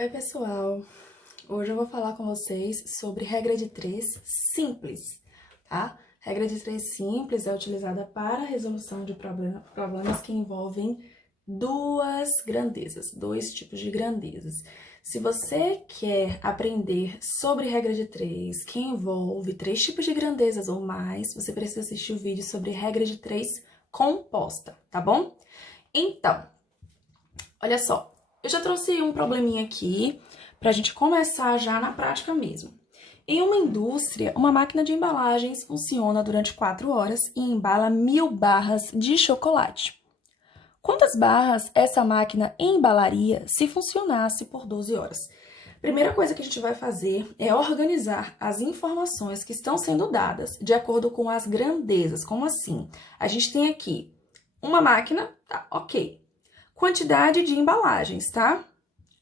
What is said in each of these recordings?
Oi, pessoal! Hoje eu vou falar com vocês sobre regra de três simples, tá? Regra de três simples é utilizada para a resolução de problemas que envolvem duas grandezas, dois tipos de grandezas. Se você quer aprender sobre regra de três, que envolve três tipos de grandezas ou mais, você precisa assistir o vídeo sobre regra de três composta, tá bom? Então, olha só, eu já trouxe um probleminha aqui para a gente começar já na prática mesmo. Em uma indústria, uma máquina de embalagens funciona durante 4 horas e embala 1000 barras de chocolate. Quantas barras essa máquina embalaria se funcionasse por 12 horas? Primeira coisa que a gente vai fazer é organizar as informações que estão sendo dadas de acordo com as grandezas. Como assim? A gente tem aqui uma máquina, tá, ok. Quantidade de embalagens, tá?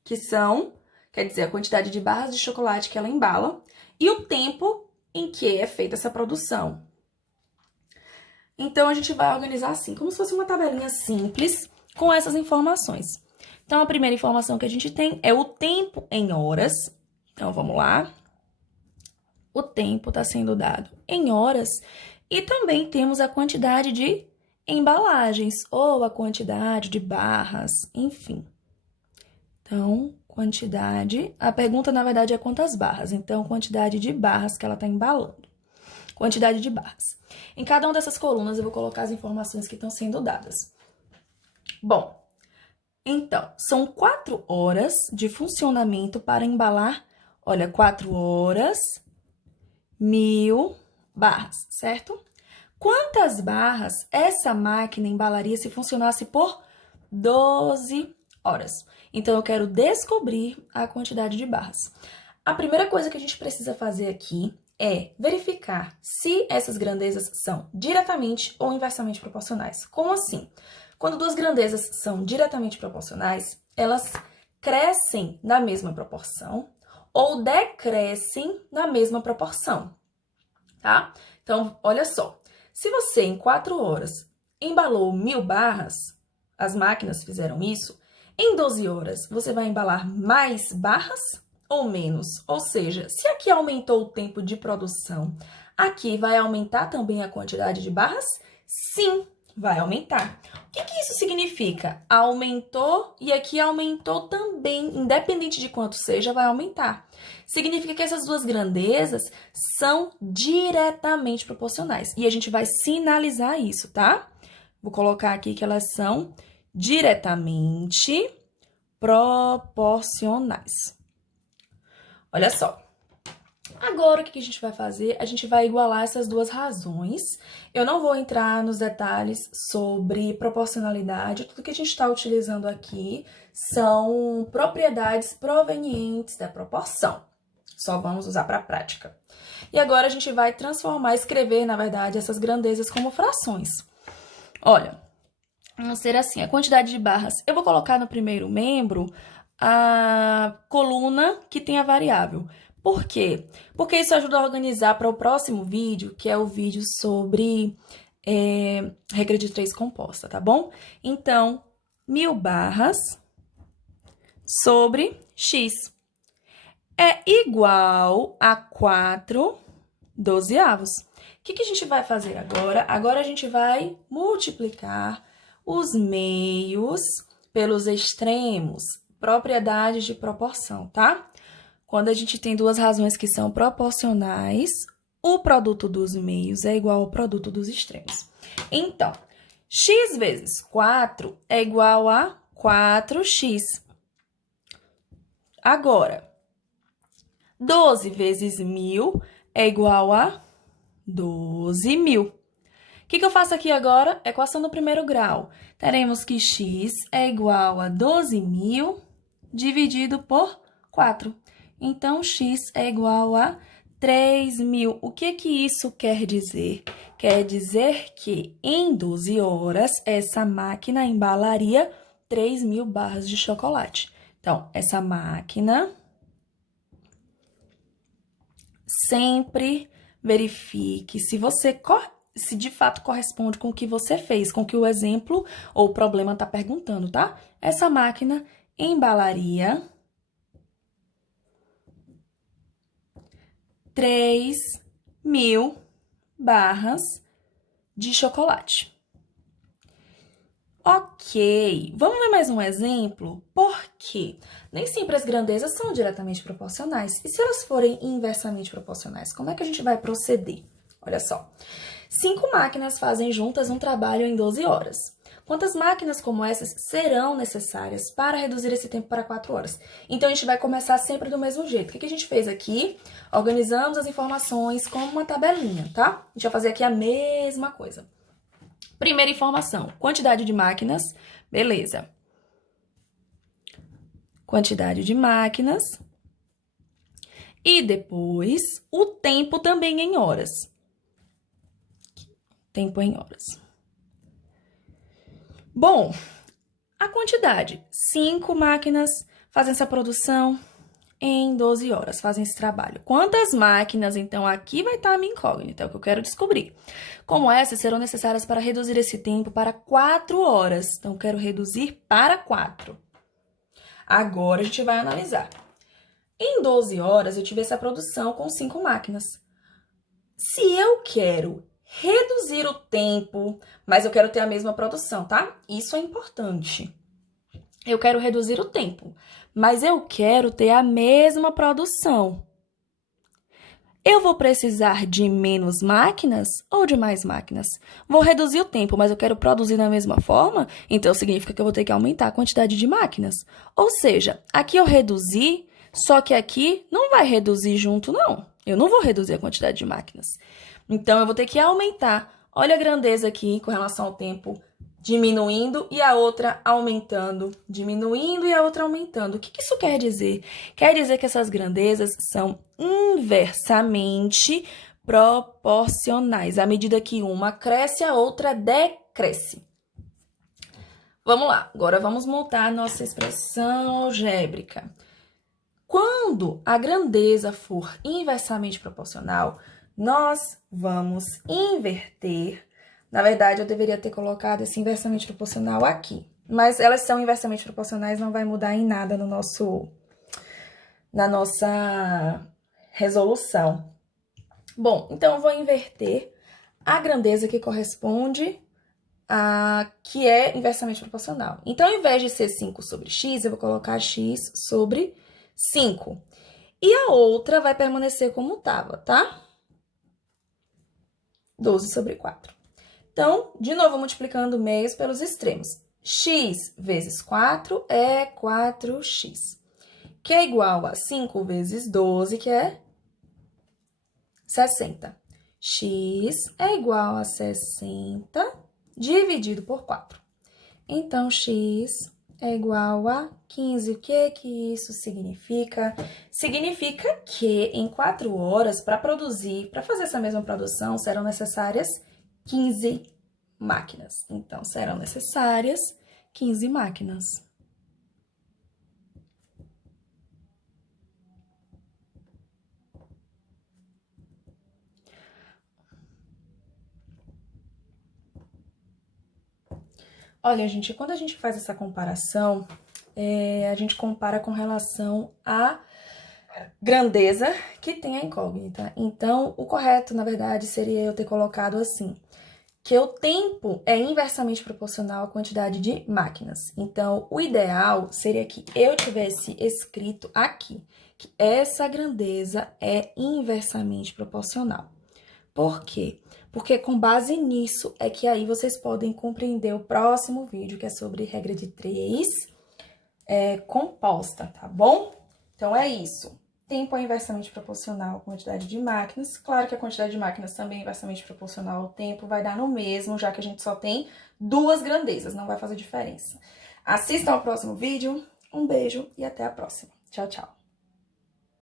Que são, quer dizer, a quantidade de barras de chocolate que ela embala e o tempo em que é feita essa produção. Então, a gente vai organizar assim, como se fosse uma tabelinha simples com essas informações. Então, a primeira informação que a gente tem é o tempo em horas. Então, vamos lá. O tempo está sendo dado em horas e também temos a quantidade de embalagens ou a quantidade de barras, enfim. Então, quantidade... A pergunta, na verdade, é quantas barras. Então, quantidade de barras que ela está embalando. Quantidade de barras. Em cada uma dessas colunas, eu vou colocar as informações que estão sendo dadas. Bom, então, são 4 horas de funcionamento para embalar, olha, 4 horas, 1000 barras, certo? Quantas barras essa máquina embalaria se funcionasse por 12 horas? Então, eu quero descobrir a quantidade de barras. A primeira coisa que a gente precisa fazer aqui é verificar se essas grandezas são diretamente ou inversamente proporcionais. Como assim? Quando duas grandezas são diretamente proporcionais, elas crescem na mesma proporção ou decrescem na mesma proporção, tá? Então, olha só. Se você, em 4 horas, embalou 1000 barras, as máquinas fizeram isso, em 12 horas, você vai embalar mais barras ou menos? Ou seja, se aqui aumentou o tempo de produção, aqui vai aumentar também a quantidade de barras? Sim, vai aumentar. O que isso significa? Aumentou e aqui aumentou também, independente de quanto seja, vai aumentar. Significa que essas duas grandezas são diretamente proporcionais. E a gente vai sinalizar isso, tá? Vou colocar aqui que elas são diretamente proporcionais. Olha só. Agora, o que a gente vai fazer? A gente vai igualar essas duas razões. Eu não vou entrar nos detalhes sobre proporcionalidade. Tudo que a gente está utilizando aqui são propriedades provenientes da proporção. Só vamos usar para a prática. E agora, a gente vai transformar, escrever, na verdade, essas grandezas como frações. Olha, vamos ser assim, a quantidade de barras. Eu vou colocar no primeiro membro a coluna que tem a variável. Por quê? Porque isso ajuda a organizar para o próximo vídeo, que é o vídeo sobre regra de três composta, tá bom? Então, 1000 barras sobre x é igual a 4 dozeavos. O que a gente vai fazer agora? Agora a gente vai multiplicar os meios pelos extremos, propriedades de proporção, tá? Quando a gente tem duas razões que são proporcionais, o produto dos meios é igual ao produto dos extremos. Então, x vezes 4 é igual a 4x. Agora, 12 vezes 1000 é igual a 12.000. O que eu faço aqui agora? Equação do primeiro grau. Teremos que x é igual a 12.000 dividido por 4. Então, x é igual a 3.000. O que isso quer dizer? Quer dizer que em 12 horas, essa máquina embalaria 3.000 barras de chocolate. Então, essa máquina sempre verifique se de fato corresponde com o que você fez, com o que o exemplo ou o problema está perguntando, tá? Essa máquina embalaria 3.000 barras de chocolate. Ok, vamos ver mais um exemplo? Porque nem sempre as grandezas são diretamente proporcionais. E se elas forem inversamente proporcionais, como é que a gente vai proceder? Olha só, 5 máquinas fazem juntas um trabalho em 12 horas. Quantas máquinas como essas serão necessárias para reduzir esse tempo para 4 horas? Então, a gente vai começar sempre do mesmo jeito. O que a gente fez aqui? Organizamos as informações como uma tabelinha, tá? A gente vai fazer aqui a mesma coisa. Primeira informação, quantidade de máquinas, beleza. Quantidade de máquinas. E depois, o tempo também em horas. Tempo em horas. Bom, a quantidade. 5 máquinas fazem essa produção em 12 horas, fazem esse trabalho. Quantas máquinas, então, aqui vai estar a minha incógnita, é o que eu quero descobrir. Como essas serão necessárias para reduzir esse tempo para 4 horas. Então, eu quero reduzir para 4. Agora, a gente vai analisar. Em 12 horas, eu tive essa produção com 5 máquinas. Se eu quero reduzir o tempo, mas eu quero ter a mesma produção, tá? Isso é importante. Eu quero reduzir o tempo, mas eu quero ter a mesma produção. Eu vou precisar de menos máquinas ou de mais máquinas? Vou reduzir o tempo, mas eu quero produzir da mesma forma? Então, significa que eu vou ter que aumentar a quantidade de máquinas. Ou seja, aqui eu reduzi, só que aqui não vai reduzir junto, não. Eu não vou reduzir a quantidade de máquinas. Então, eu vou ter que aumentar. Olha a grandeza aqui com relação ao tempo, diminuindo e a outra aumentando, diminuindo e a outra aumentando. O que isso quer dizer? Quer dizer que essas grandezas são inversamente proporcionais. À medida que uma cresce, a outra decresce. Vamos lá, agora vamos montar a nossa expressão algébrica. Quando a grandeza for inversamente proporcional, nós vamos inverter. Na verdade, eu deveria ter colocado esse inversamente proporcional aqui. Mas elas são inversamente proporcionais, não vai mudar em nada no na nossa resolução. Bom, então eu vou inverter a grandeza que corresponde a que é inversamente proporcional. Então, ao invés de ser 5 sobre x, eu vou colocar x sobre 5. E a outra vai permanecer como estava, tá? 12 sobre 4. Então, de novo, multiplicando meios pelos extremos. X vezes 4 é 4x, que é igual a 5 vezes 12, que é 60. X é igual a 60 dividido por 4. Então, x é igual a 15. O que isso significa? Significa que em 4 horas, para fazer essa mesma produção, serão necessárias 15 máquinas. Então, serão necessárias 15 máquinas. Olha, gente, quando a gente faz essa comparação, a gente compara com relação à grandeza que tem a incógnita. Então, o correto, na verdade, seria eu ter colocado assim, que o tempo é inversamente proporcional à quantidade de máquinas. Então, o ideal seria que eu tivesse escrito aqui, que essa grandeza é inversamente proporcional. Por quê? Porque com base nisso é que aí vocês podem compreender o próximo vídeo, que é sobre regra de 3 composta, tá bom? Então, é isso. Tempo é inversamente proporcional à quantidade de máquinas. Claro que a quantidade de máquinas também é inversamente proporcional ao tempo, vai dar no mesmo, já que a gente só tem 2 grandezas, não vai fazer diferença. Assistam ao próximo vídeo, um beijo e até a próxima. Tchau, tchau!